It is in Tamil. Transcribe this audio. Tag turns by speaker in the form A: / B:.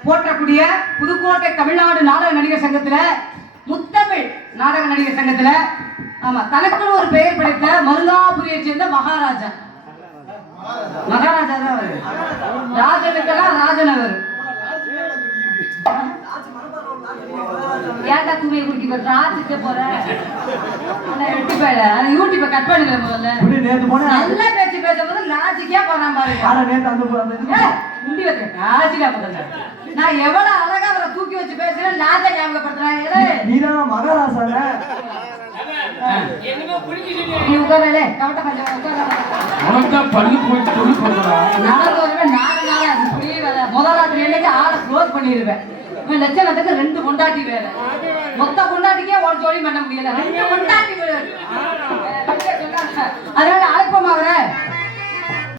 A: போற்றக்கூடிய புதுக்கோட்டை தமிழ்நாடு நாடக நடிகர் சங்கத்துல முத்தமிழ் நாடக நடிகர் சங்கத்துல ஆமா தனக்குன்னு ஒரு பெயர் படைத்த மருங்காபுரியை சேர்ந்த மகாராஜா தான் அவரு. ராஜனுக்கெல்லாம் ராஜன் அவரு. ஏன்டா தூமையை குடிக்க ராஜுக்கே போற எட்டி போயிட அது யூடியூப்பை கட் பண்ணுங்க முதல்ல. நல்ல பேச்சு பேசும்போது லாஜிக்கே போறான் பாருங்க. முண்டி வைக்க ராஜிக்கா முதல்ல. நான் எவ்வளவு அழகா அவரை தூக்கி வச்சு பேசுறேன். லாஜ ஞாபகப்படுத்துறாங்க. நீதான் மகாராஜா. நீ உட்காரலே கவட்ட கொஞ்சம் முதல் ராத்திரி என்னைக்கு ஆளை க்ளோஸ் பண்ணிடுவேன். லட்சணத்துக்கு 2 கொண்டாட்டி வேலை. மொத்த கொண்டாட்டிக்கே ஒரு ஜோடி பண்ண முடியல. 2 கொண்டாட்டி அதனால